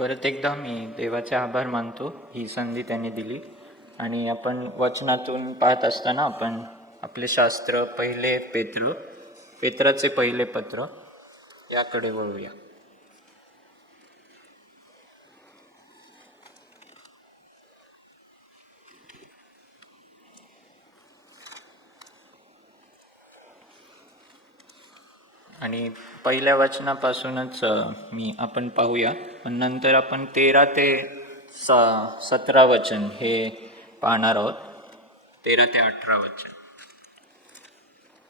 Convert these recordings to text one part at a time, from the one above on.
परत एकदा मी देवाचे आभार मानतो, ही संधी त्यांनी दिली. आणि आपण वचनातून पाहत असताना आपण आपले शास्त्र पेत्राचे पहिले पत्र याकडे वळूया. आणि पहिल्या वचनापासूनच आपण पाहूया, पण नंतर आपण 13 ते 17 वचन हे पाहणार आहोत. 13 ते 18 वचन.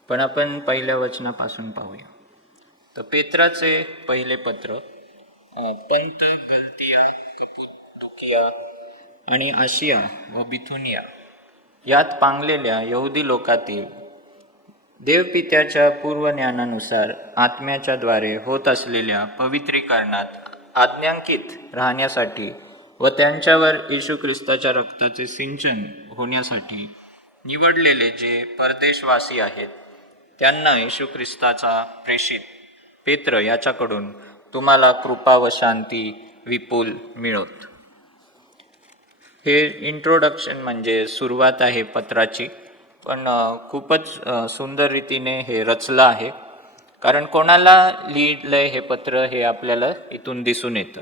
पण आपण पहिल्या वचनापासून पाहूया. तर पेत्राचे पहिले पत्र, पंत, गलतिया, कप्पदोकिया आणि आशिया व बिथुनिया यात पांगलेल्या यहुदी लोकातील देवपित्याच्या पूर्वज्ञानानुसार आत्म्याच्या द्वारे होत असलेल्या पवित्रीकरणात आज्ञांकित राहण्यासाठी व त्यांच्यावर येशू ख्रिस्ताच्या रक्ताचे सिंचन होण्यासाठी निवडलेले जे परदेशवासी आहेत, त्यांना येशू ख्रिस्ताचा प्रेषित पेत्र याच्याकडून तुम्हाला कृपा व शांती विपुल मिळोत. हे इंट्रोडक्शन म्हणजे सुरुवात आहे पत्राची, पण खूपच सुंदर रीतीने हे रचलं आहे. कारण कोणाला लिहिलंय हे पत्र हे आपल्याला इथून दिसून येतं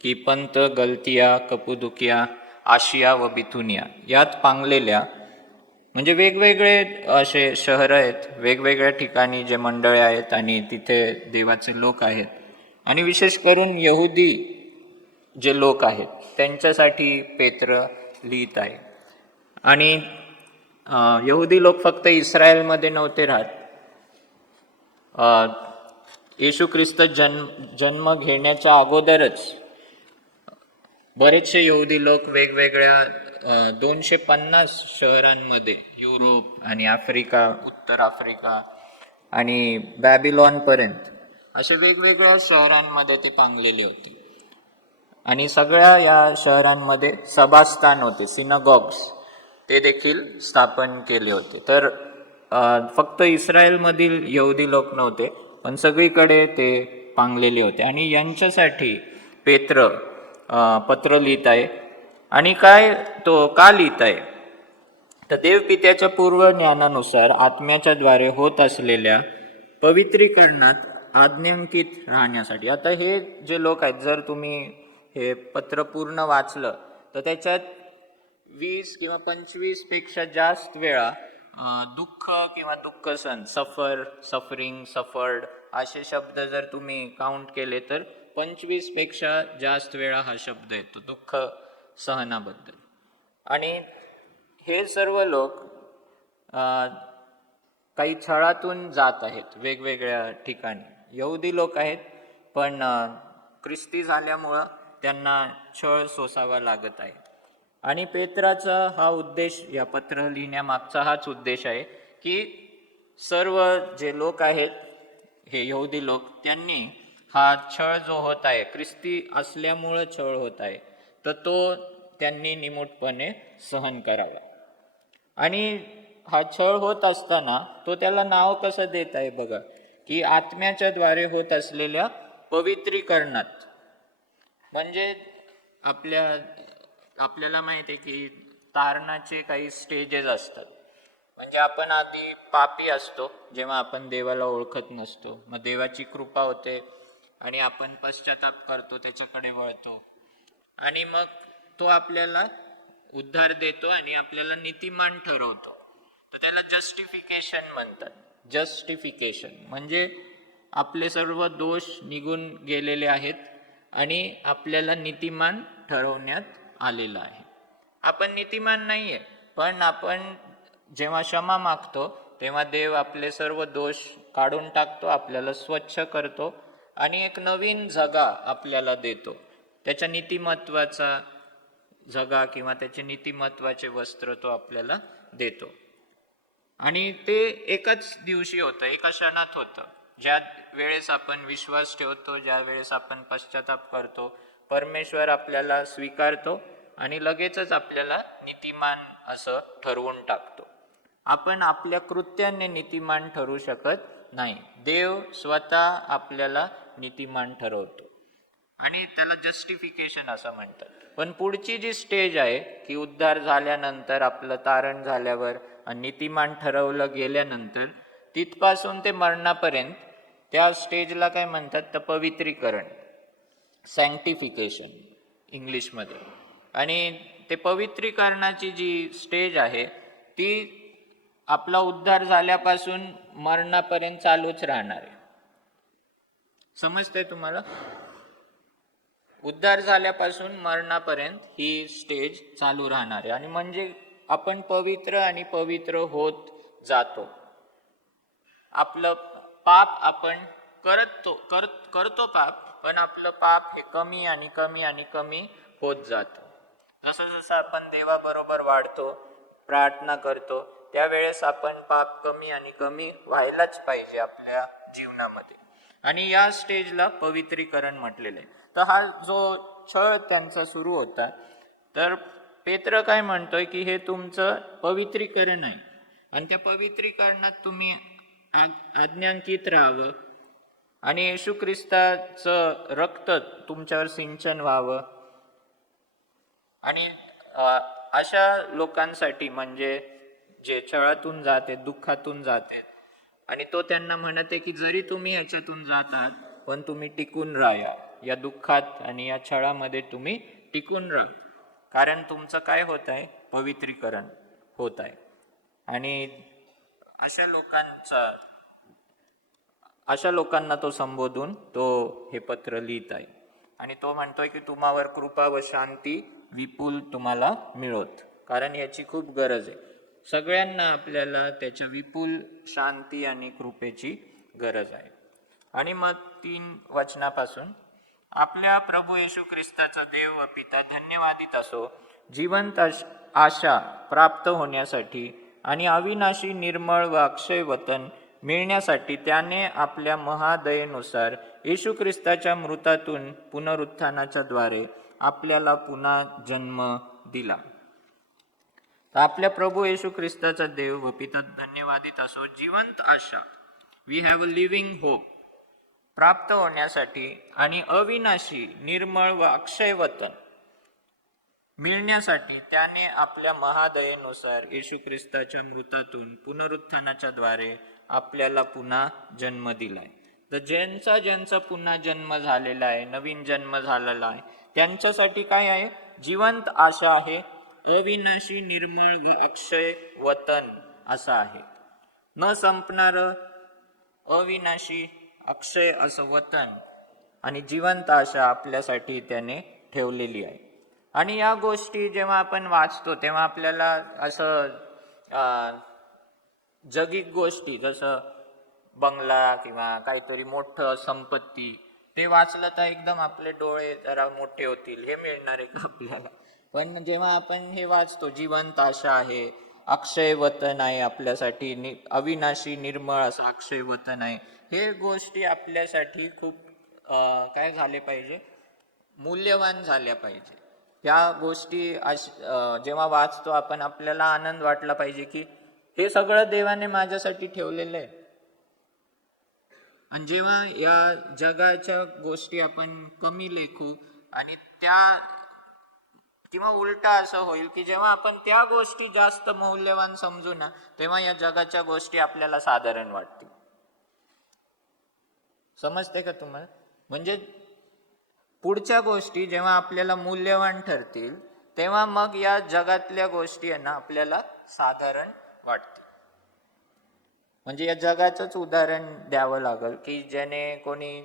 की पंत, गलतिया, कप्पदोकिया, आशिया व बिथुनिया यात पांगलेल्या, म्हणजे वेगवेगळे असे शहरं आहेत, वेगवेगळ्या ठिकाणी जे मंडळे आहेत आणि तिथे देवाचे लोक आहेत, आणि विशेष करून यहुदी जे लोक आहेत त्यांच्यासाठी पेत्र लिहित आहे. आणि यहुदी लोक फक्त इस्रायलमध्ये नव्हते राहत. येशू ख्रिस्त जन्म घेण्याच्या अगोदरच बरेचसे यहुदी लोक वेगवेगळ्या 250 शहरांमध्ये, युरोप आणि आफ्रिका, उत्तर आफ्रिका आणि बॅबिलॉनपर्यंत असे वेगवेगळ्या शहरांमध्ये ते पांगलेले होते. आणि सगळ्या या शहरांमध्ये सभास्थान होते, सिनगॉग्स, ते देखील स्थापन केले होते. तर फक्त इस्रायलमधील यहुदी लोक नव्हते, पण सगळीकडे ते पांगलेले होते. आणि यांच्यासाठी पेत्र पत्र लिहित आहे. आणि काय तो का लिहित आहे, तर देवपित्याच्या पूर्व ज्ञानानुसार आत्म्याच्या द्वारे होत असलेल्या पवित्रीकरणात आज्ञांकित राहण्यासाठी. आता हे जे लोक आहेत, जर तुम्ही हे पत्र पूर्ण वाचलं तर त्याच्यात 20 किंवा 25 पेक्षा जास्त वेळा दुःख किंवा दुःख सण, सफरिंग, सफर्ड असे शब्द जर तुम्ही काउंट केले तर 25 पेक्षा जास्त वेळा हा शब्द येतो दुःख सहनाबद्दल. आणि हे सर्व लोक काही छळातून जात आहेत वेगवेगळ्या ठिकाणी. यहुदी लोक आहेत, पण ख्रिस्ती झाल्यामुळं त्यांना छळ सोसावा लागत आहे. आणि पेत्राचा हा उद्देश, या पत्र लिहिण्यामागचा हाच उद्देश आहे की सर्व जे लोक आहेत, हे यहुदी लोक, त्यांनी हा छळ जो होत आहे, ख्रिस्ती असल्यामुळं छळ होत आहे, तर तो त्यांनी निमूटपणे सहन करावा. आणि हा छळ होत असताना तो त्याला नाव कसं देत आहे बघा, की आत्म्याच्या द्वारे होत असलेल्या पवित्रीकरणात. म्हणजे आपल्याला माहिती आहे की तारणाचे काही स्टेजेस असतात. म्हणजे आपण आधी पापी असतो जेव्हा आपण देवाला ओळखत नसतो, मग देवाची कृपा होते आणि आपण पश्चाताप करतो, त्याच्याकडे वळतो, आणि मग तो आपल्याला उद्धार देतो आणि आपल्याला नीतिमान ठरवतो. तर त्याला जस्टिफिकेशन म्हणतात. जस्टिफिकेशन म्हणजे आपले सर्व दोष निघून गेलेले आहेत आणि आपल्याला नीतिमान ठरवण्यात आलेलं आहे. आपण नीतिमान नाही आहे, पण आपण जेव्हा क्षमा मागतो तेव्हा देव आपले सर्व दोष काढून टाकतो, आपल्याला स्वच्छ करतो आणि एक नवीन जगा आपल्याला देतो. त्याच्या नीतिमत्वाचा जगा किंवा त्याचे नीतिमत्वाचे वस्त्र तो आपल्याला देतो. आणि ते एकाच दिवशी होतं, एका क्षणात होतं. ज्या वेळेस आपण विश्वास ठेवतो, ज्या वेळेस आपण पश्चाताप करतो, परमेश्वर आपल्याला स्वीकारतो आणि लगेचच आपल्याला नीतिमान असं ठरवून टाकतो. आपण आपल्या कृत्याने नीतिमान ठरू शकत नाही, देव स्वतः आपल्याला नीतिमान ठरवतो. आणि त्याला जस्टिफिकेशन असं म्हणतात. पण पुढची जी स्टेज आहे की उद्धार झाल्यानंतर, आपलं तारण झाल्यावर आणि नीतिमान ठरवलं गेल्यानंतर, तिथपासून ते मरणापर्यंत त्या स्टेजला काय म्हणतात तर पवित्रीकरण, सँक्टिफिकेशन इंग्लिशमध्ये. आणि ते पवित्रीकरणाची जी स्टेज आहे ती आपला उद्धार झाल्यापासून मरणापर्यंत चालूच राहणार आहे. समजतंय तुम्हाला? उद्धार झाल्यापासून मरणापर्यंत ही स्टेज चालू राहणार आहे. आणि म्हणजे आपण पवित्र आणि पवित्र होत जातो. आपलं पाप आपण करतो पाप, पण आपलं पाप हे कमी आणि कमी आणि कमी होत जातं. जसं जसं आपण देवाबरोबर वाढतो, प्रार्थना करतो, त्यावेळेस आपण पाप कमी आणि कमी व्हायलाच पाहिजे आपल्या जीवनामध्ये. आणि या स्टेजला पवित्रीकरण म्हटलेलं आहे. तर हा जो छळ त्यांचा सुरू होता, तर पेत्र काय म्हणतोय की हे तुमचं पवित्रीकरण आहे आणि त्या पवित्रीकरणात तुम्ही आज्ञांकित राहावं आणि येशू ख्रिस्ताचं रक्त तुमच्यावर सिंचन व्हावं. आणि अशा लोकांसाठी, म्हणजे जे छळातून जाते, दुःखातून जाते, आणि तो त्यांना म्हणते की जरी तुम्ही ह्याच्यातून जात आहात पण तुम्ही टिकून राहा, या दुःखात आणि या छळामध्ये तुम्ही टिकून राहा, कारण तुमचं काय होत आहे, पवित्रीकरण होत आहे. आणि अशा लोकांना तो संबोधून तो हे पत्र लिहित आहे. आणि तो म्हणतोय की तुम्हावर कृपा व शांती विपुल तुम्हाला मिळोत, कारण याची खूप गरज आहे. सगळ्यांना आपल्याला त्याच्या विपुल शांती आणि कृपेची गरज आहे. आणि मग 3 वचनापासून, आपल्या प्रभू येशू ख्रिस्ताचा देव व पिता धन्यवादित असो, जिवंत आशा प्राप्त होण्यासाठी आणि अविनाशी निर्मळ व अक्षय वतन मिळण्यासाठी त्याने आपल्या महादयेनुसार येशू ख्रिस्ताच्या मृतातून पुनरुत्थानाच्या द्वारे आपल्याला पुन्हा जन्म दिला. तर आपल्या प्रभू येशू ख्रिस्ताचा देव व पिता धन्यवादित असो, जिवंत आशा, we have a living hope, प्राप्त होण्यासाठी आणि अविनाशी निर्मळ व अक्षय वतन मिळण्यासाठी त्याने आपल्या महादयेनुसार येशू ख्रिस्ताच्या मृतातून पुनरुत्थानाच्या द्वारे आपल्याला पुन्हा जन्म दिलाय. तर ज्यांचा पुन्हा जन्म झालेला आहे, नवीन जन्म झालेला आहे, त्यांच्यासाठी काय आहे, जिवंत आशा आहे, अविनाशी निर्मळ व अक्षय वतन असं आहे. न संपणारं अविनाशी अक्षय असं वतन आणि जिवंत आशा आपल्यासाठी त्याने ठेवलेली आहे. आणि या गोष्टी जेव्हा आपण वाचतो तेव्हा आपल्याला असं जगिक गोष्टी, जसं बंगला किंवा काहीतरी मोठं संपत्ती, ते वाचलं तर एकदम आपले डोळे जरा मोठे होतील, हे मिळणार आहे का आपल्याला. पण जेव्हा आपण हे वाचतो, जिवंत आशा आहे, अक्षय वतन आहे आपल्यासाठी, अविनाशी निर्मळ असं अक्षय वतन आहे, हे गोष्टी आपल्यासाठी खूप काय झाले पाहिजे, मूल्यवान झाल्या पाहिजे. ह्या गोष्टी जेव्हा वाचतो आपण, आपल्याला आनंद वाटला पाहिजे की हे सगळं देवाने माझ्यासाठी ठेवलेलं आहे. आणि जेव्हा या जगाच्या गोष्टी आपण कमी लेखू आणि त्या, किंवा उलटा असं होईल की जेव्हा आपण त्या गोष्टी जास्त मौल्यवान समजू ना, तेव्हा या जगाच्या गोष्टी आपल्याला साधारण वाटतील. समजते का तुम्हाला? म्हणजे पुढच्या गोष्टी जेव्हा आपल्याला मूल्यवान ठरतील, तेव्हा मग या जगातल्या गोष्टी आहे ना आपल्याला साधारण वाटतील. म्हणजे या जगाचंच उदाहरण द्यावं लागेल की ज्याने कोणी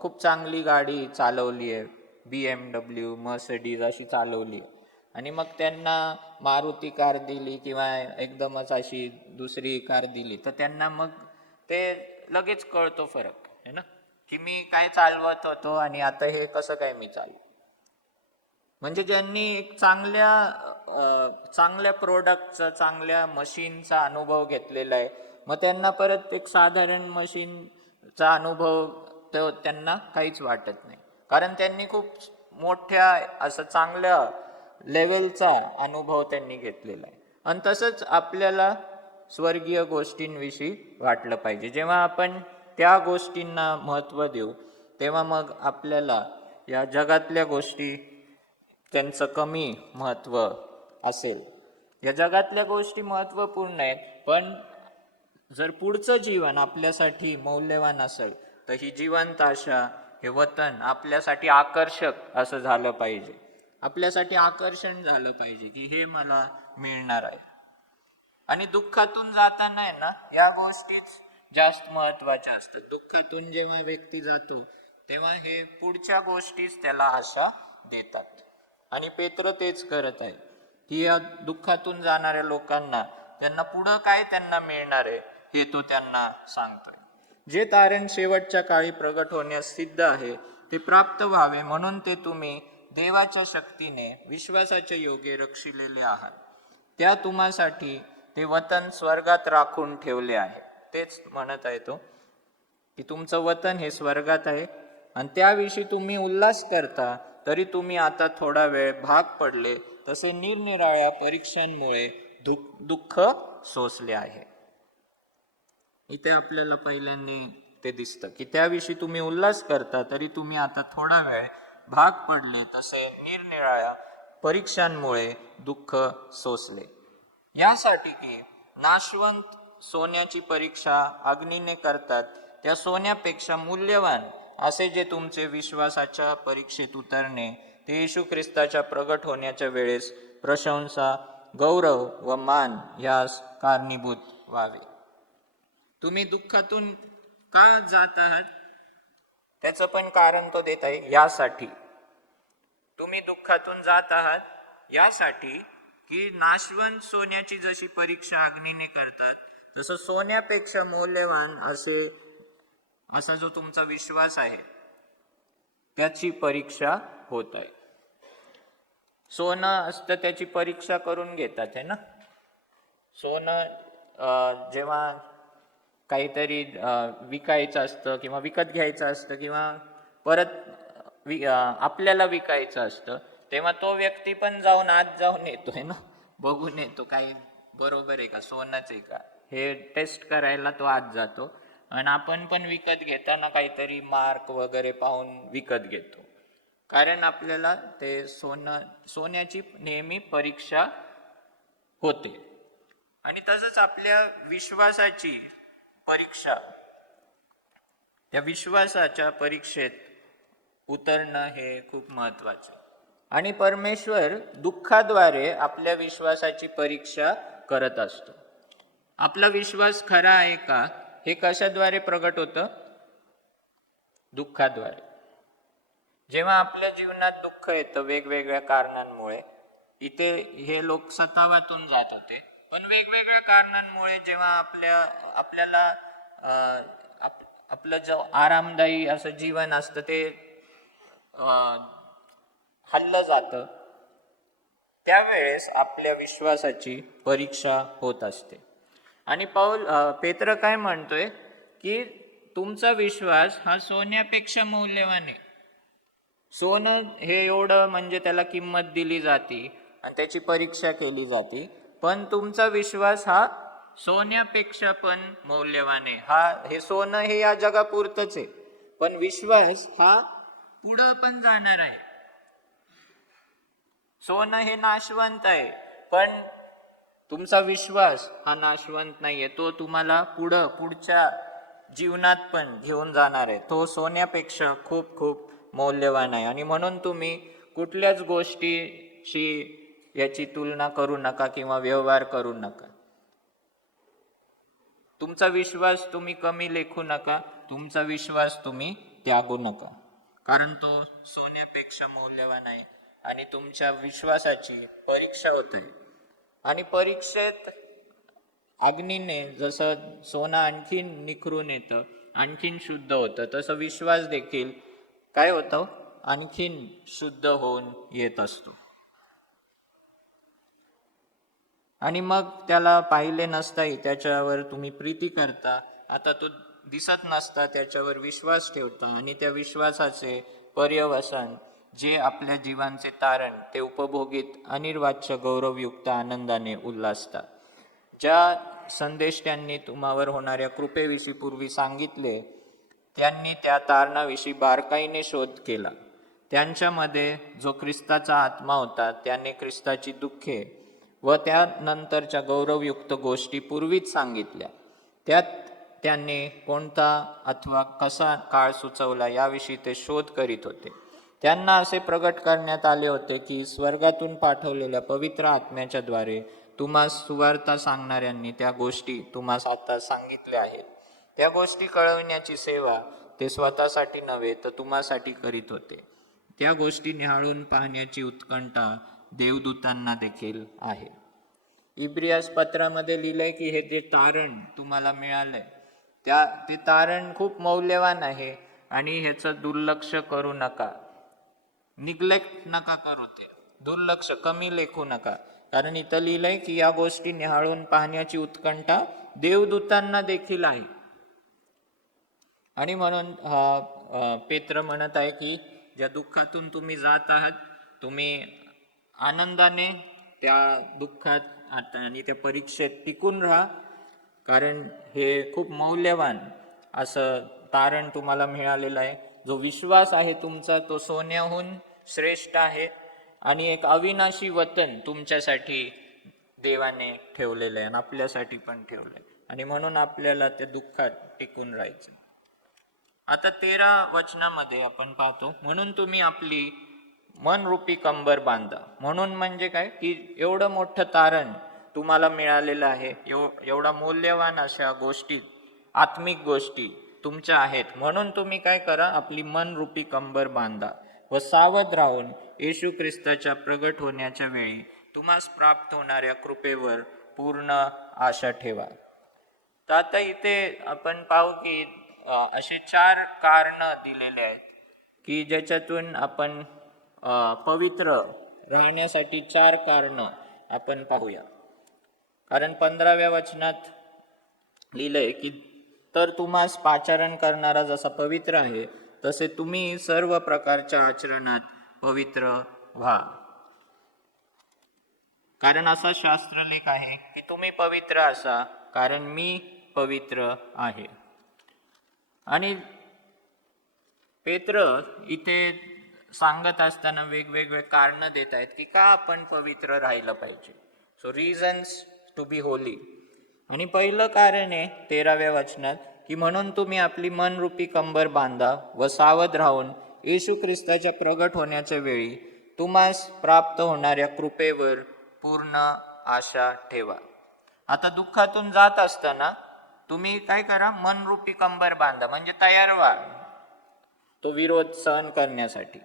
खूप चांगली गाडी चालवली आहे, BMW, मर्सिडीज अशी चालवली, आणि मग त्यांना मारुती कार दिली किंवा एकदमच अशी दुसरी कार दिली, तर त्यांना मग ते लगेच कळतो फरक है ना, की मी काय चालवत होतो आणि आता हे कसं काय मी चालू. म्हणजे ज्यांनी एक चांगल्या प्रोडक्टचा, चांगल्या मशीनचा अनुभव घेतलेला आहे, मग त्यांना परत एक साधारण मशीनचा अनुभव त्यांना काहीच वाटत नाही, कारण त्यांनी खूप मोठ्या असं चांगल्या लेवलचा अनुभव त्यांनी घेतलेला आहे. आणि तसंच आपल्याला स्वर्गीय गोष्टींविषयी वाटलं पाहिजे. जेव्हा आपण त्या गोष्टींना महत्त्व देऊ, तेव्हा मग आपल्याला या जगातल्या गोष्टी त्यांचं कमी महत्त्व असेल. या जगातल्या गोष्टी महत्त्वपूर्ण आहेत, पण जर पुढचं जीवन आपल्यासाठी मौल्यवान असेल तर ही जिवंत आशा, हे वतन आपल्यासाठी आकर्षक असं झालं पाहिजे, आपल्यासाठी आकर्षण झालं पाहिजे की हे मला मिळणार आहे. आणि दुःखातून जाताना आहे ना, या गोष्टीच जास्त महत्वाच्या असतात. दुःखातून जेव्हा व्यक्ती जातो तेव्हा हे पुढच्या गोष्टीच त्याला आशा देतात. आणि पेत्र तेच करत आहे की या दुःखातून जाणाऱ्या लोकांना त्यांना पुढं काय त्यांना मिळणार आहे हे तो त्यांना सांगतोय. जे तारण शेवटच्या काळी प्रगट होण्यास सिद्ध आहे ते प्राप्त व्हावे म्हणून ते तुम्ही देवाच्या शक्तीने विश्वासाच्या योगे रक्षिलेले आहात. त्या तुम्हासाठी ते वतन स्वर्गात राखून ठेवले आहे. तेच म्हणत आहे तो की तुमचं वतन हे स्वर्गात आहे आणि त्याविषयी तुम्ही उल्हास करता. तरी तुम्ही आता थोडा वेळ भाग पडले तसे निरनिराळ्या परीक्षांमुळे दुःख सोसले आहे. इथे आपल्याला पहिल्यांदा ते दिसतं की त्याविषयी तुम्ही उल्हास करता तरी तुम्ही आता थोडा वेळ भाग पडले तसे निरनिराळ्या परीक्षांमुळे दुःख सोसले. यासाठी की नाशवंत सोन्याची परीक्षा अग्नीने करतात, त्या सोन्यापेक्षा मूल्यवान असे जे तुमचे विश्वासाच्या परीक्षेत उतरणे ते येशू ख्रिस्ताच्या प्रगट होण्याच्या वेळेस प्रशंसा, गौरव व मान यास कारणीभूत व्हावे. तुम्ही दुःखातून का जात आहात त्याचं पण कारण तो देत आहे. यासाठी तुम्ही दुःखातून जात आहात यासाठी की नाशवंत सोन्याची जशी परीक्षा अग्नीने करतात तसं सोन्यापेक्षा मौल्यवान असा जो तुमचा विश्वास आहे त्याची परीक्षा होत आहे. सोनं असतं त्याची परीक्षा करून घेतात है ना. सोनं जेव्हा काहीतरी विकायचं असतं किंवा विकत घ्यायचं असतं किंवा परत आपल्याला विकायचं असतं तेव्हा तो व्यक्ती पण जाऊन आत जाऊन येतोय ना, बघून येतो काही बरोबर आहे का, सोनंच आहे का, हे टेस्ट करायला तो आत जातो. आणि आपण पण विकत घेताना काहीतरी मार्क वगैरे पाहून विकत घेतो, कारण आपल्याला ते सोन्याची नेहमी परीक्षा होते. आणि तसंच आपल्या विश्वासाची परीक्षा, त्या विश्वासाच्या परीक्षेत उतरणं हे खूप महत्वाचं. आणि परमेश्वर दुःखाद्वारे आपल्या विश्वासाची परीक्षा करत असतो. आपला विश्वास खरा आहे का हे कशाद्वारे प्रगट होतं? दुःखाद्वारे. जेव्हा आपल्या जीवनात दुःख येतं वेगवेगळ्या कारणांमुळे, इथे हे लोक सतावातून जात होते, पण वेगवेगळ्या कारणांमुळे जेव्हा आपल्याला आपलं जो आरामदायी असं जीवन असतं ते हल्लं जातं, त्यावेळेस आपल्या विश्वासाची परीक्षा होत असते. आणि पेत्र काय म्हणतोय की तुमचा विश्वास हा सोन्यापेक्षा मौल्यवान आहे. सोनं हे एवढं म्हणजे त्याला किंमत दिली जाते आणि त्याची परीक्षा केली जाते, पण तुमचा विश्वास हा सोन्यापेक्षा पण मौल्यवान आहे. हे सोनं हे या जगापुरतच आहे, पण विश्वास हा पुढं पण जाणार आहे. सोनं हे नाशवंत आहे, पण तुमचा विश्वास हा नाशवंत नाहीये, तो तुम्हाला पुढच्या जीवनात पण घेऊन जाणार आहे. तो सोन्यापेक्षा खूप खूप मौल्यवान आहे. आणि म्हणून तुम्ही कुठल्याच गोष्टीशी याची तुलना करू नका किंवा व्यवहार करू नका. तुमचा विश्वास तुम्ही कमी लेखू नका, तुमचा विश्वास तुम्ही त्यागू नका, कारण तो सोन्यापेक्षा मौल्यवान आहे. आणि तुमच्या विश्वासाची परीक्षा होत आहे. आणि परीक्षेत अग्नीने जसं सोनं आणखीन निखरून येतं, आणखीन शुद्ध होतं, तसं विश्वास देखील काय होतं, आणखीन शुद्ध होऊन येत असतो. आणि मग त्याला पाहिले नसताही त्याच्यावर तुम्ही प्रीती करता, आता तो दिसत नसता त्याच्यावर विश्वास ठेवता, आणि त्या विश्वासाचे पर्यवसन जे आपल्या जीवांचे तारण ते उपभोगीत अनिर्वाच्य गौरवयुक्त आनंदाने उल्हासतात. ज्या संदेश त्यांनी तुम्हावर होणाऱ्या कृपेविषयी पूर्वी सांगितले, त्यांनी त्या तारणाविषयी बारकाईने शोध केला. त्यांच्यामध्ये जो ख्रिस्ताचा आत्मा होता त्याने ख्रिस्ताची दुःखे व त्यानंतरच्या गौरवयुक्त गोष्टी पूर्वीच सांगितल्या. त्यात त्यांनी कोणता अथवा कसा काळ सुचवला याविषयी ते शोध करीत होते. त्यांना असे प्रगट करण्यात आले होते की स्वर्गातून पाठवलेल्या पवित्र आत्म्याच्या द्वारे तुम्हास सुवार्ता सांगणाऱ्यांनी त्या गोष्टी तुम्हास आता सांगितल्या आहेत. त्या गोष्टी कळविण्याची सेवा ते स्वतःसाठी नव्हे तर तुम्हासाठी करीत होते. त्या गोष्टी निहाळून पाहण्याची उत्कंठा देवदूतांना देखील आहे. इब्रियास पत्रामध्ये लिहिलंय की हे जे तारण तुम्हाला मिळालंय ते तारण खूप मौल्यवान आहे आणि ह्याचं दुर्लक्ष करू नका, निग्लेक्ट नका करू, ते दुर्लक्ष कमी लेखू नका. कारण इथं लिहिलंय की या गोष्टी निहाळून पाहण्याची उत्कंठा देवदूतांना देखील आहे. आणि म्हणून पेत्र म्हणत आहे की ज्या दुःखातून तुम्ही जात आहात तुम्ही आनंदाने त्या दुःखात आणि त्या परीक्षेत टिकून राहा, कारण हे खूप मौल्यवान असं तारण तुम्हाला मिळालेलं आहे. जो विश्वास आहे तुमचा तो सोन्याहून श्रेष्ठ आहे आणि एक अविनाशी वतन तुमच्यासाठी देवाने ठेवलेलं आहे आणि आपल्यासाठी पण ठेवलं आहे. आणि म्हणून आपल्याला त्या दुःखात टिकून राहायचं. आता 13 वचनामध्ये आपण पाहतो, म्हणून तुम्ही आपली मनरूपी कंबर बांधा. म्हणून म्हणजे काय की एवढं मोठं तारण तुम्हाला मिळालेलं आहे, एवढा मौल्यवान अशा गोष्टी, आत्मिक गोष्टी तुमच्या आहेत. म्हणून तुम्ही काय करा, आपली मनरूपी कंबर बांधा व सावध राहून येशू ख्रिस्ताच्या प्रगट होण्याच्या वेळी तुम्हास प्राप्त होणाऱ्या कृपेवर पूर्ण आशा ठेवा. तर आता इथे आपण पाहू की असे 4 कारण दिलेले आहेत की ज्याच्यातून आपण पवित्र राहण्यासाठी 4 कारण आपण पाहूया. कारण 15व्या वचनात लिहिलंय की तर तुम्हास पाचारण करणारा जसा पवित्र आहे तसे तुम्ही सर्व प्रकारच्या आचरणात पवित्र व्हा. कारण असा शास्त्रलेख आहे की तुम्ही पवित्र असा कारण मी पवित्र आहे. आणि पेत्र इथे सांगत असताना वेगवेगळे कारण देत आहेत की का आपण पवित्र राहिलं पाहिजे. So reasons to be holy. आणि पहिलं कारण आहे 13व्या वचनात की म्हणून तुम्ही आपली मनरूपी कंबर बांधा व सावध राहून येशू ख्रिस्ताच्या प्रगट होण्याच्या वेळी तुम्हास प्राप्त होणाऱ्या कृपेवर पूर्ण आशा ठेवा. आता दुःखातून जात असताना तुम्ही काय करा, मनरूपी कंबर बांधा, म्हणजे तयार व्हा तो विरोध सहन करण्यासाठी.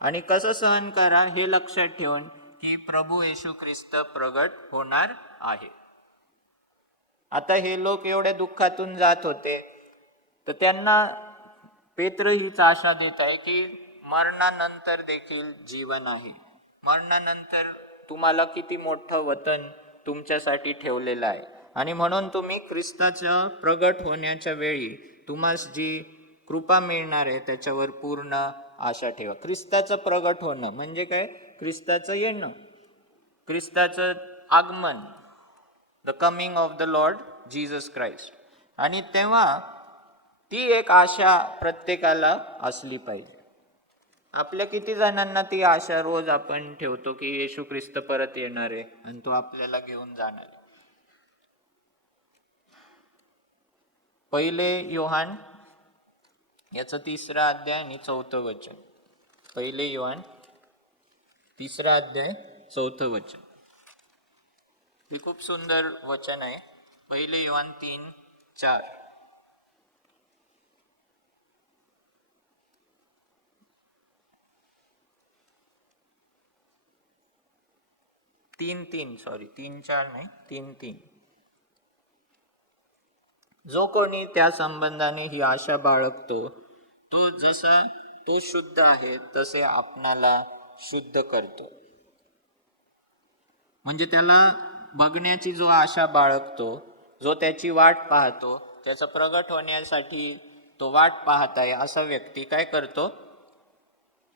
आणि कसं सहन करा हे लक्षात ठेवून की प्रभू येशू ख्रिस्त प्रगट होणार आहे. आता हे लोक एवढ्या दुःखातून जात होते तर त्यांना पेत्र हीच आशा देत आहे की मरणानंतर देखील जीवन आहे. मरणानंतर तुम्हाला किती मोठं वतन तुमच्यासाठी ठेवलेलं आहे. आणि म्हणून तुम्ही ख्रिस्ताच्या प्रगट होण्याच्या वेळी तुम्हास जी कृपा मिळणार आहे त्याच्यावर पूर्ण आशा ठेवा. ख्रिस्ताचं प्रगट होणं म्हणजे काय, ख्रिस्ताचं येणं, ख्रिस्ताचं आगमन, the coming of the Lord Jesus Christ. आणि तेव्हा ती एक आशा प्रत्येकाला असली पाहिजे. आपल्या किती जणांना ती आशा रोज आपण ठेवतो की येशू ख्रिस्त परत येणार आहे आणि तो आपल्याला घेऊन जाणार आहे. पहिले योहान याचं 3रा अध्याय आणि 4थं वचन. पहिले योहान 3रा अध्याय 4थं वचन. हे खूप सुंदर वचन आहे. पहिले योहान 3:4. 3:4 नाही, 3:3. जो कोणी त्या संबंधाने ही आशा बाळगतो तो जसा तो शुद्ध आहे तसे आपणाला शुद्ध करतो. म्हणजे त्याला बघण्याची जो आशा बाळगतो, जो त्याची वाट पाहतो, त्याचं प्रगट होण्यासाठी तो वाट पाहत आहे, असा व्यक्ती काय करतो,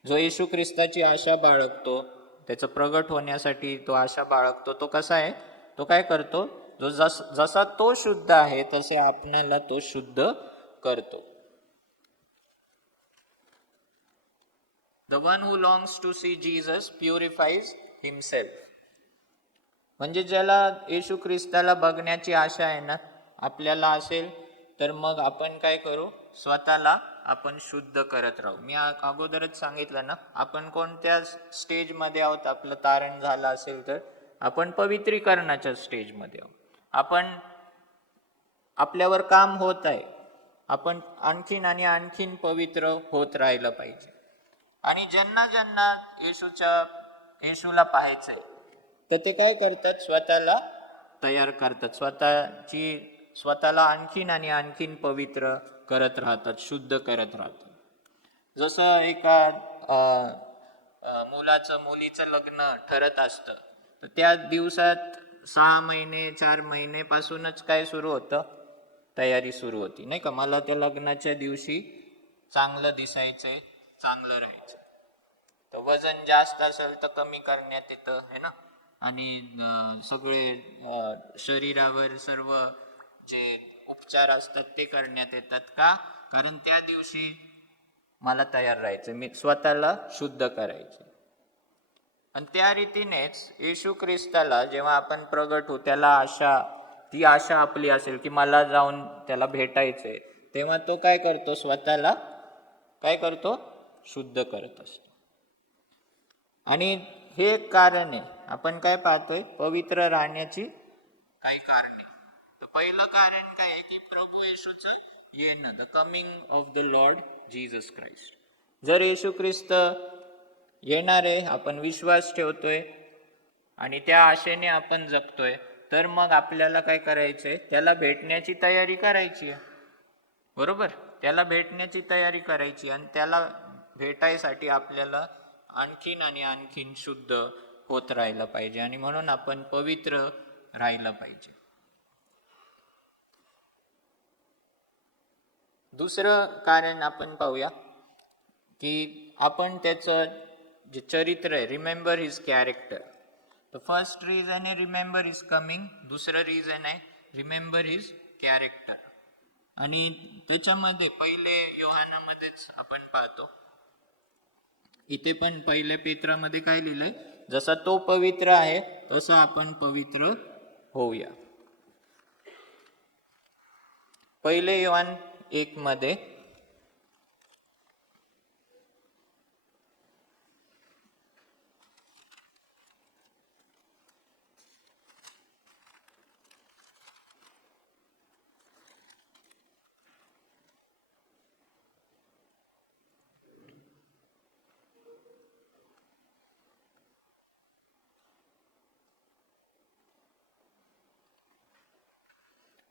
जो येशू ख्रिस्ताची आशा बाळगतो, त्याचं प्रगट होण्यासाठी तो आशा बाळगतो, तो कसा आहे, तो काय करतो, जो जसा तो शुद्ध आहे तसे आपणाला तो शुद्ध करतो. The one who longs to see Jesus purifies himself. म्हणजे ज्याला येशू ख्रिस्ताला बघण्याची आशा आहे ना आपल्याला असेल, तर मग आपण काय करू, स्वतःला आपण शुद्ध करत राहू. मी अगोदरच सांगितलं ना, आपण कोणत्या स्टेजमध्ये आहोत, आपलं तारण झालं असेल तर आपण पवित्रीकरणाच्या स्टेजमध्ये आहोत. आपण आपल्यावर काम होत आहे, आपण आणखीन आणि आणखीन पवित्र होत राहिलं पाहिजे. आणि ज्यांना ज्यांना येशूला पाहायचंय तर ते काय करतात, स्वतःला तयार करतात, स्वतःला आणखीन आणि आणखीन पवित्र करत राहतात, शुद्ध करत राहतात. जसं एका मुलीचं लग्न ठरत असतं, तर त्या दिवसात 6 महिने 4 महिनेपासूनच काय सुरू होतं, तयारी सुरू होती, नाही का. मला त्या लग्नाच्या दिवशी चांगलं दिसायचंय, चांगलं राहायचं. तर वजन जास्त असेल तर कमी करण्यात येतं, है ना. आणि सगळे शरीरावर सर्व जे उपचार असतात ते करण्यात येतात. का? कारण त्या दिवशी मला तयार राहायचं, मी स्वतःला शुद्ध करायचे. आणि त्या रीतीनेच येशू ख्रिस्ताला जेव्हा आपण प्रगट होऊ, त्याला ती आशा आपली असेल की मला जाऊन त्याला भेटायचंय, तेव्हा तो काय करतो, स्वतःला काय करतो, शुद्ध करत असतो. आणि हे एक कारण आहे, आपण काय पाहतोय, पवित्र राहण्याची काही कारणे. तर पहिलं कारण काय आहे की प्रभू येशूचं येणं, the coming of the Lord Jesus Christ. जर येशू ख्रिस्त येणार आहे, आपण विश्वास ठेवतोय आणि त्या आशेने आपण जगतोय, तर मग आपल्याला काय करायचंय, त्याला भेटण्याची तयारी करायची आहे, बरोबर. त्याला भेटण्याची तयारी करायची आणि त्याला भेटायसाठी आपल्याला आणखीन आणि आणखीन शुद्ध होत राहिलं पाहिजे. आणि म्हणून आपण पवित्र राहिलं पाहिजे. दुसरं कारण आपण पाहूया की आपण त्याचं जे चरित्र आहे, remember his character. The first reason आहे रिमेंबर हिज कमिंग, दुसरं रिझन आहे रिमेंबर हिज कॅरेक्टर. आणि त्याच्यामध्ये पहिले योहानामध्येच आपण पाहतो, इथे पण पहिल्या पेत्रामध्ये काय लिहिलंय, जसा तो पवित्र आहे तसं आपण पवित्र होऊया. पहिले योहान 1 मध्ये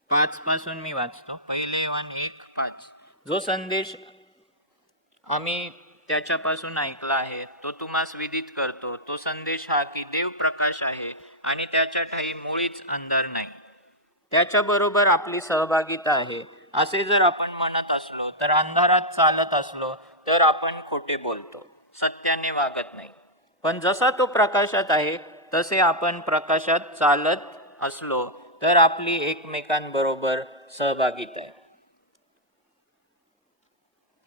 5 पासून मी वाचतो. पहिले योहान 1:5. जो संदेश आम्ही त्याच्यापासून ऐकला आहे तो तुम्हास विदित करतो. तो संदेश हा की देव प्रकाश आहे आणि त्याच्या ठाई मुळीच अंधार नाही. त्याच्याबरोबर आपली सहभागिता आहे. असे जर आपण म्हणत असलो तर अंधारात चालत असलो तर आपण खोटे बोलतो, सत्याने वागत नाही. पण जसा तो प्रकाशात आहे तसे आपण प्रकाशात चालत असलो तर आपली एकमेकांबरोबर सहभागिता आहे.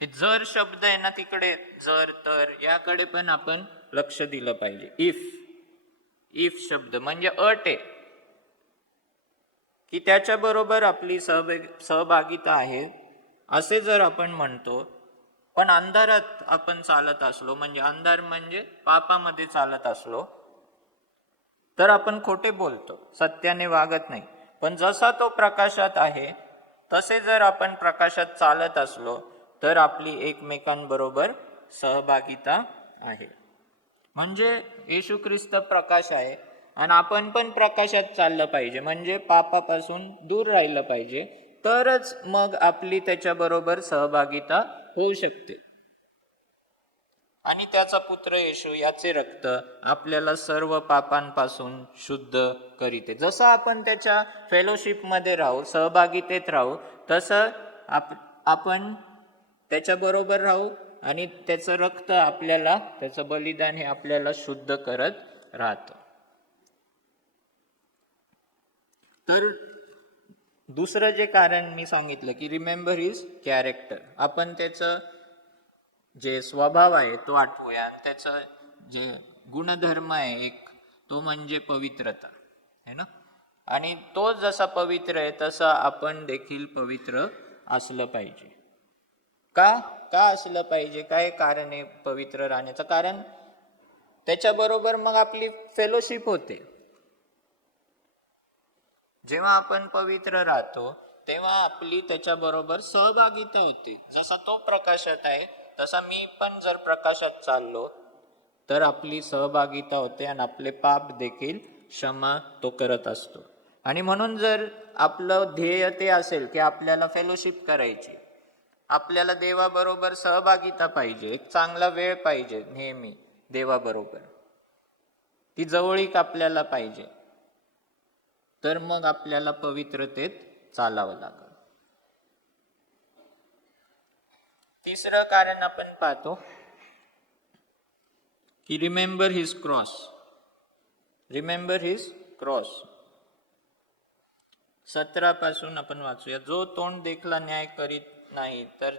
हे जर शब्द आहे ना, तिकडे जर तर याकडे पण आपण लक्ष दिलं पाहिजे. इफ शब्द म्हणजे अट आहे की त्याच्याबरोबर आपली सहभागिता आहे असे जर आपण म्हणतो, पण अंधारात आपण चालत असलो, म्हणजे अंधार म्हणजे पापामध्ये चालत असलो, तर आपण खोटे बोलतो, सत्याने वागत नाही. पण जसा तो प्रकाशात आहे तसे जर आपण प्रकाशात चालत असलो तर आपली एकमेकांबरोबर सहभागिता आहे. म्हणजे येशू ख्रिस्त प्रकाश आहे आणि आपण पण प्रकाशात चाललं पाहिजे, म्हणजे पापापासून दूर राहिलं पाहिजे, तरच मग आपली त्याच्याबरोबर सहभागिता होऊ शकते. आणि त्याचा पुत्र येशू याचे रक्त आपल्याला सर्व पापांपासून शुद्ध करीते. जसं आपण त्याच्या फेलोशिपमध्ये राहू, सहभागितेत राहू, तसं आपण त्याच्याबरोबर राहू आणि त्याचं रक्त आपल्याला, त्याचं बलिदान हे आपल्याला शुद्ध करत राहतं. तर दुसरं जे कारण मी सांगितलं की रिमेंबर हिज कॅरेक्टर, आपण त्याचं जे स्वभाव आहे तो आठवूया, आणि त्याचं जे गुणधर्म आहे एक, तो म्हणजे पवित्रता है ना. आणि तो जसा पवित्र आहे तसा आपण देखील पवित्र असलं पाहिजे. का का असलं पाहिजे? काय कारण आहे पवित्र राहण्याचं? कारण त्याच्याबरोबर मग आपली फेलोशिप होते. जेव्हा आपण पवित्र राहतो तेव्हा आपली त्याच्याबरोबर सहभागिता होते. जसा तो प्रकाशात आहे तसा मी पण जर प्रकाशात चाललो तर आपली सहभागिता होते आणि आपले पाप देखील क्षमा तो करत असतो. आणि म्हणून जर आपलं ध्येय ते असेल की आपल्याला फेलोशिप करायची, आपल्याला देवाबरोबर सहभागिता पाहिजे, एक चांगला वेळ पाहिजे नेहमी देवाबरोबर, ती जवळीक आपल्याला पाहिजे, तर मग आपल्याला पवित्रतेत चालावं लागेल. तिसरं कारण आपण पाहतो की remember his cross. Remember his cross 17 पासून आपण वाचूया. जो तोंड देखला न्याय करीत नाही तर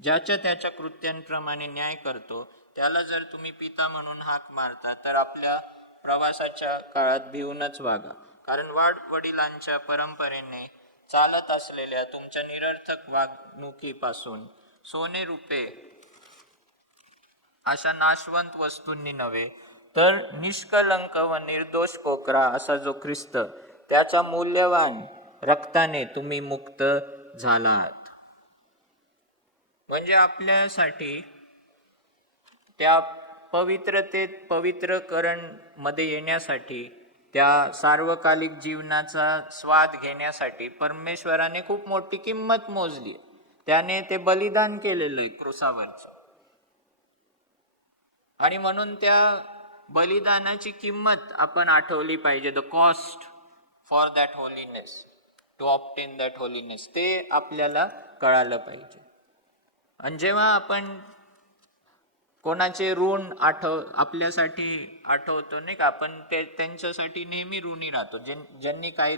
ज्याच्या त्याच्या कृत्यांप्रमाणे न्याय करतो, त्याला जर तुम्ही पिता म्हणून हाक मारता तर आपल्या प्रवासाच्या काळात भिवूनच वागा. कारण वडिलांच्या परंपरेने चालत असलेल्या तुमच्या निरर्थक वागणुकीपासून सोने रुपे अशा नाशवंत वस्तूंनी नव्हे, तर निष्कलंक व निर्दोष कोकरा असा जो ख्रिस्त, त्याच्या मूल्यवान रक्ताने तुम्ही मुक्त झालात. म्हणजे आपल्यासाठी त्या पवित्रतेत पवित्रकरण मध्ये येण्यासाठी, त्या सार्वकालिक जीवनाचा स्वाद घेण्यासाठी परमेश्वराने खूप मोठी किंमत मोजली. त्याने ते बलिदान केलेलं आहे क्रुसावरचं. आणि म्हणून त्या बलिदानाची किंमत आपण आठवली पाहिजे. The cost for that holiness, to obtain that holiness, ते आपल्याला कळालं पाहिजे. आणि जेव्हा आपण कोणाचे ऋण आपल्यासाठी आठवतो नाही का, आपण त्यांच्यासाठी नेहमी ऋणी राहतो, ज्यांनी काही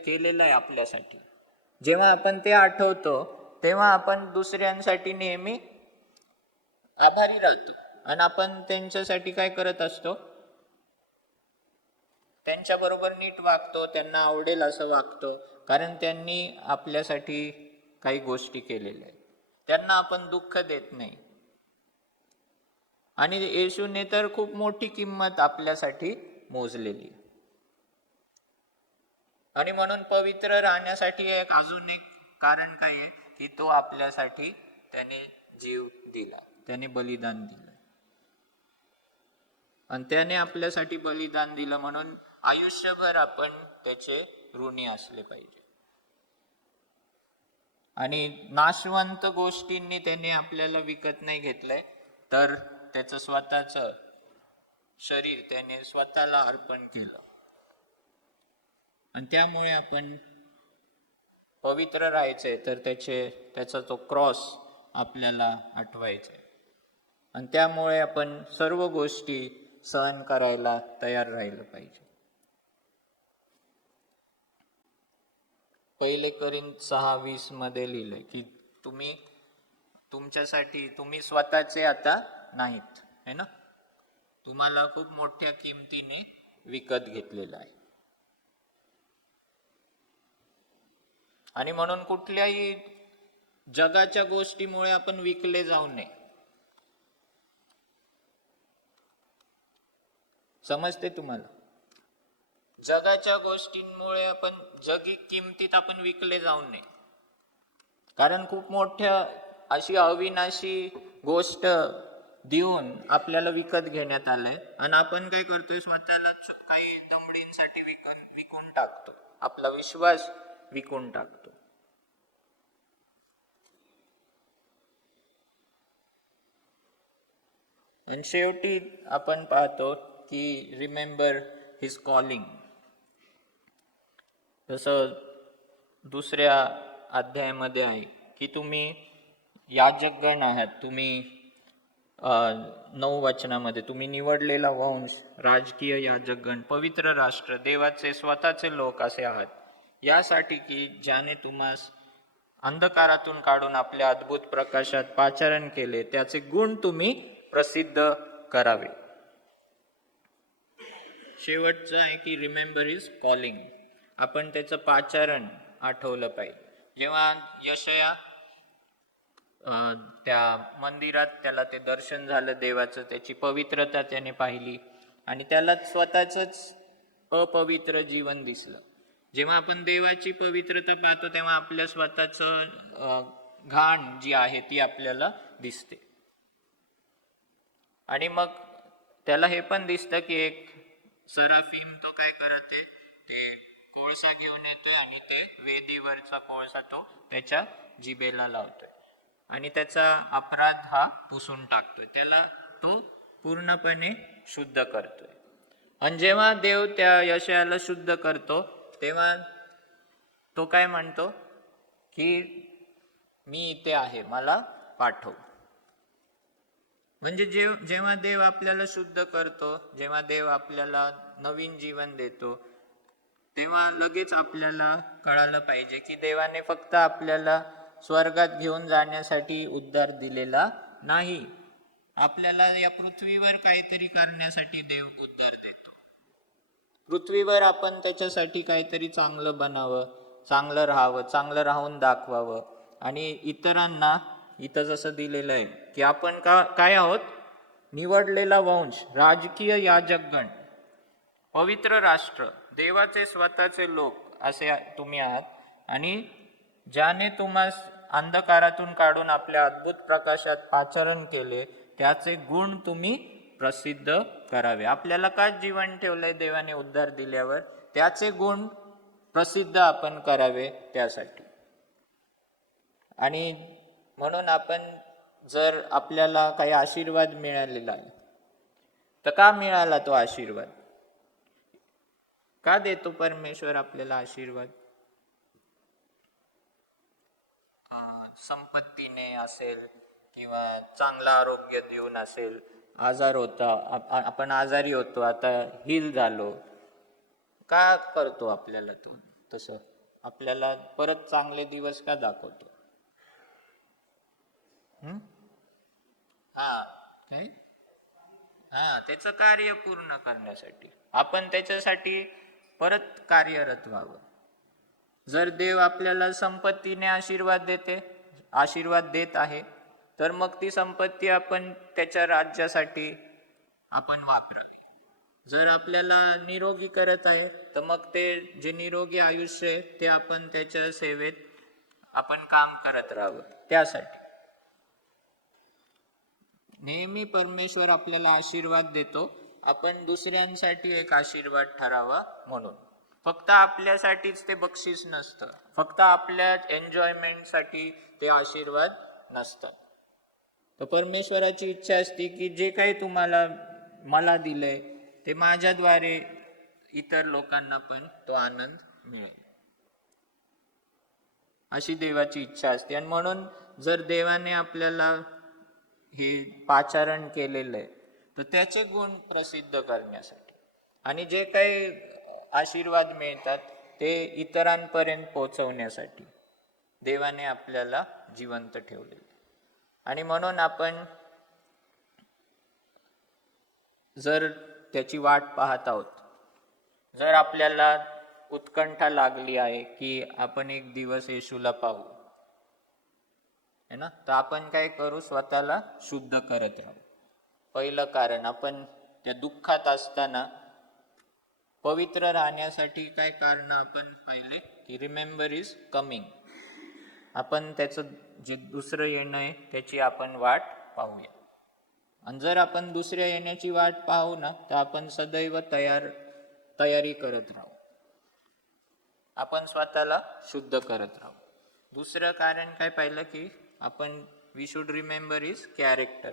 केलेलं आहे आपल्यासाठी. जेव्हा आपण ते आठवतो तेव्हा आपण दुसऱ्यांसाठी नेहमी आभारी राहतो, आणि आपण त्यांच्यासाठी काय करत असतो? त्यांच्याबरोबर नीट वागतो, त्यांना आवडेल असं वागतो, कारण त्यांनी आपल्यासाठी काही गोष्टी केलेल्या आहेत. त्यांना आपण दुःख देत नाही. आणि येशूने तर खूप मोठी किंमत आपल्यासाठी मोजलेली. आणि म्हणून पवित्र राहण्यासाठी अजून एक कारण काय आहे की तो आपल्यासाठी त्याने जीव दिला, त्याने बलिदान दिलं. आणि त्याने आपल्यासाठी बलिदान दिलं म्हणून आयुष्यभर आपण त्याचे ऋणी असले पाहिजे. आणि नाशवंत गोष्टींनी त्याने आपल्याला विकत नाही घेतलंय, तर त्याचं स्वतःच शरीर त्याने स्वतःला अर्पण केलं. आणि त्यामुळे आपण पवित्र राहायचंय तर त्याचा तो क्रॉस आपल्याला आठवायचा आहे. आणि त्यामुळे आपण सर्व गोष्टी सहन करायला तयार राहिलं पाहिजे. 1 कोरिंथ 6:20 मध्ये लिहिलंय की तुम्ही स्वतःचे आता नाहीत, है ना, तुम्हाला खूप मोठ्या किमतीने विकत घेतलेलं आहे. आणि म्हणून कुठल्याही जगाच्या गोष्टीमुळे आपण विकले जाऊ नये. समजते तुम्हाला? जगाच्या गोष्टींमुळे जगी किमतीत आपण विकले जाऊ नये. कारण खूप मोठ्या अशी अविनाशी गोष्ट देऊन आपल्याला विकत घेण्यात आलंय, आणि आपण काय करतोय? स्वतःला काही दमडींसाठी विकून टाकतो, आपला विश्वास विकून टाकतो. आणि शेवटी आपण पाहतो की रिमेंबर हिज कॉलिंग. जसं दुसऱ्या अध्यायामध्ये आहे की तुम्ही याजकगण आहात, तुम्ही 9 वचनामध्ये तुम्ही निवडलेला वंश, राजकीय याजकगण, पवित्र राष्ट्र, देवाचे स्वतःचे लोक असे आहात, यासाठी की ज्याने तुम्हास अंधकारातून काढून आपल्या अद्भुत प्रकाशात पाचारण केले, त्याचे गुण तुम्ही प्रसिद्ध करावे. शेवटचं आहे की रिमेंबर इज कॉलिंग. आपण त्याचं पाचारण आठवलं पाहिजे. जेव्हा यशया त्या मंदिरात त्याला ते दर्शन झालं देवाचं, त्याची पवित्रता त्याने पाहिली आणि त्याला स्वतःच अपवित्र जीवन दिसलं. जेव्हा आपण देवाची पवित्रता पाहतो तेव्हा आपल्या स्वतःचं घाण जी आहे ती आपल्याला दिसते. आणि मग त्याला हे पण दिसतं की एक सराफिम तो काय करते, ते कोळसा घेऊन येतोय आणि ते वेदीवरचा कोळसा तो त्याच्या जिभेला लावतोय आणि त्याचा अपराध हा पुसून टाकतोय, त्याला तो पूर्णपणे शुद्ध करतोय. आणि जेव्हा देव त्या यशयाला शुद्ध करतो तेव्हा तो काय म्हणतो की मी इथे आहे, मला पाठव. म्हणजे जेव्हा देव आपल्याला शुद्ध करतो, जेव्हा देव आपल्याला नवीन जीवन देतो, तेव्हा लगेच आपल्याला कळालं पाहिजे की देवाने फक्त आपल्याला स्वर्गात घेऊन जाण्यासाठी उद्धार दिलेला नाही, आपल्याला या पृथ्वीवर काहीतरी करण्यासाठी देव उद्धार देतो. पृथ्वीवर आपण त्याच्यासाठी काहीतरी चांगलं बनावं, चांगलं राहावं, चांगलं राहून दाखवावं. आणि इतरांना इथं जसं दिलेलं आहे की आपण काय आहोत, निवडलेला वंश, राजकीय याजकगण, पवित्र राष्ट्र, देवाचे स्वतःचे लोक असे तुम्ही आहात. आणि ज्याने तुम्हास अंधकारातून काढून आपल्या अद्भुत प्रकाशात पाचारण केले, त्याचे गुण तुम्ही प्रसिद्ध करावे. आपल्याला काय जीवन ठेवलंय देवाने उद्धार दिल्यावर, त्याचे गुण प्रसिद्ध आपण करावे त्यासाठी. आणि म्हणून आपण जर आपल्याला काही आशीर्वाद मिळालेला आहे तर का मिळाला तो आशीर्वाद, का देतो परमेश्वर आपल्याला आशीर्वाद? संपत्तीने असेल किंवा चांगलं आरोग्य देऊन असेल, आजार होता, आपण आजारी होतो, आता हील झालो, का करतो आपल्याला तो तसं? आपल्याला परत चांगले दिवस का दाखवतो? काय त्याचं कार्य पूर्ण करण्यासाठी, आपण त्याच्यासाठी परत कार्यरत व्हावं. जर देव आपल्याला संपत्तीने आशीर्वाद देत आहे तर मग ती संपत्ती आपण त्याच्या राज्यासाठी आपण वापरावी. जर आपल्याला निरोगी करत आहे तर मग ते जे निरोगी आयुष्य आहे ते आपण त्याच्या सेवेत आपण काम करत राहावं. त्यासाठी नेहमी परमेश्वर आपल्याला आशीर्वाद देतो, आपण दुसऱ्यांसाठी एक आशीर्वाद ठरावा म्हणून. फक्त आपल्यासाठीच ते बक्षीस नसतं, फक्त आपल्या एन्जॉयमेंटसाठी ते आशीर्वाद नसतात. तर परमेश्वराची इच्छा असते की जे काही मला दिलंय ते माझ्याद्वारे इतर लोकांना पण तो आनंद मिळेल, अशी देवाची इच्छा असते. आणि म्हणून जर देवाने आपल्याला हे पाचारण केलेलं आहे तर त्याचे गुण प्रसिद्ध करण्यासाठी आणि जे काही आशीर्वाद मिळतात ते इतरांपर्यंत पोहोचवण्यासाठी देवाने आपल्याला जिवंत ठेवलेले. आणि म्हणून आपण जर त्याची वाट पाहत आहोत, जर आपल्याला उत्कंठा लागली आहे की आपण एक दिवस येशूला पाहू है ना, तर आपण काय करू, स्वतःला शुद्ध करत राहू. पहिलं कारण, आपण त्या दुःखात असताना पवित्र राहण्यासाठी काय कारण आपण पाहिले की रिमेंबर इज कमिंग. आपण त्याचं जे दुसरं येणं आहे त्याची आपण वाट पाहूया. आणि जर आपण दुसऱ्या येण्याची वाट पाहू ना तर आपण सदैव तयारी करत राहू, आपण स्वतःला शुद्ध करत राहू. दुसरं कारण काय पाहिलं की आपण we should remember is character,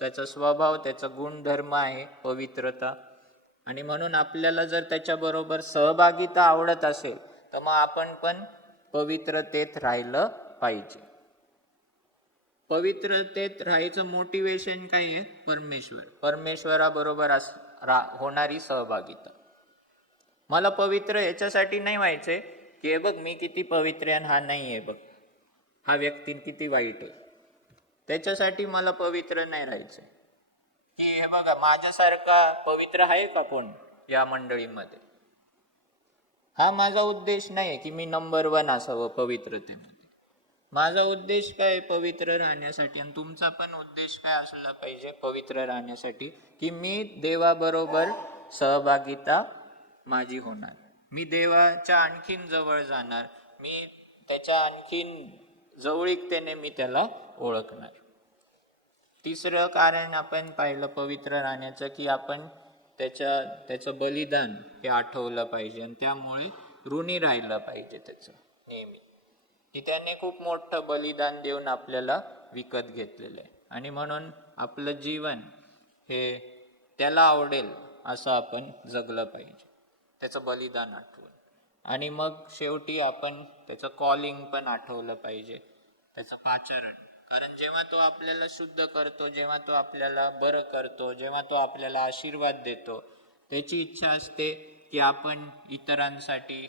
त्याचा स्वभाव, त्याचा गुणधर्म आहे पवित्रता. आणि म्हणून आपल्याला जर त्याच्याबरोबर सहभागिता आवडत असेल तर मग आपण पण पवित्रतेत राहिलं पाहिजे. पवित्रतेत राहायचं मोटिवेशन काय आहे? परमेश्वराबरोबर होणारी सहभागिता. मला पवित्र याच्यासाठी नाही व्हायचंय की हे बघ मी किती पवित्र आहे हा नाही आहे बघ, हा व्यक्ती किती वाईट आहे, त्याच्यासाठी मला पवित्र नाही राहायचंय. की हे बघा, माझ्यासारखा पवित्र आहे का कोण या मंडळीमध्ये? हा माझा उद्देश नाही की मी नंबर 1 असावं पवित्रतेमध्ये. माझा उद्देश काय पवित्र राहण्यासाठी, आणि तुमचा पण उद्देश काय असला पाहिजे पवित्र राहण्यासाठी, की मी देवाबरोबर सहभागिता माझी होणार, मी देवाच्या आणखीन जवळ जाणार, मी त्याच्या आणखीन जवळीकतेने मी त्याला ओळखणार. तिसरं कारण आपण पाहिलं पवित्र राहण्याचं, की आपण त्याचं बलिदान हे आठवलं पाहिजे, आणि त्यामुळे ऋणी राहिलं पाहिजे त्याचं नेहमी, की त्याने खूप मोठं बलिदान देऊन आपल्याला विकत घेतलेलं आहे, आणि म्हणून आपलं जीवन हे त्याला आवडेल असं आपण जगलं पाहिजे, त्याचं बलिदान आठवून. आणि मग शेवटी आपण त्याचं कॉलिंग पण आठवलं पाहिजे, त्याचं पाचारण. कारण जेव्हा तो आपल्याला शुद्ध करतो, जेव्हा तो आपल्याला बरं करतो, जेव्हा तो आपल्याला आशीर्वाद देतो, त्याची इच्छा असते की आपण इतरांसाठी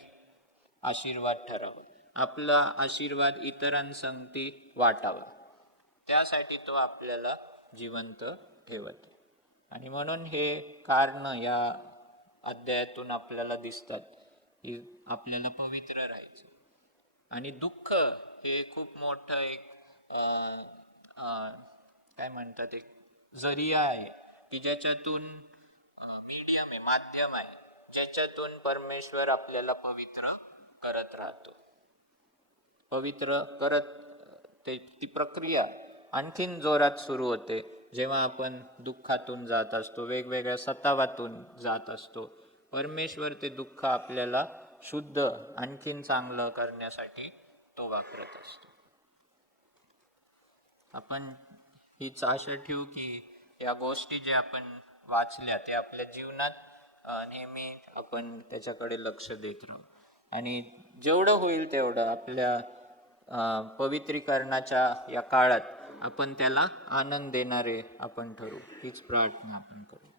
आशीर्वाद ठरावं, आपला आशीर्वाद इतरांसंगती वाटावा. त्यासाठी तो आपल्याला जिवंत ठेवत. आणि म्हणून हे कारण या अध्यायातून आपल्याला दिसतात की आपल्याला पवित्र राहायचं. आणि दुःख हे खूप मोठं एक काय म्हणतात, एक जरिया आहे की ज्याच्यातून मीडियम आहे, माध्यम आहे, ज्याच्यातून परमेश्वर आपल्याला पवित्र करत राहतो. पवित्र करत ती प्रक्रिया आणखीन जोरात सुरू होते जेव्हा आपण दुःखातून जात असतो, वेगवेगळ्या सतावातून जात असतो. परमेश्वर ते दुःख आपल्याला शुद्ध, आणखीन चांगलं करण्यासाठी तो वापरत असतो. आपण हीच आशा ठेवू की या गोष्टी जे आपण वाचल्या ते आपल्या जीवनात नेहमी आपण त्याच्याकडे लक्ष देत राहू, आणि जेवढं होईल तेवढं आपल्या पवित्रीकरणाच्या या काळात आपण त्याला आनंद देणारे आपण ठरू. हीच प्रार्थना आपण करू.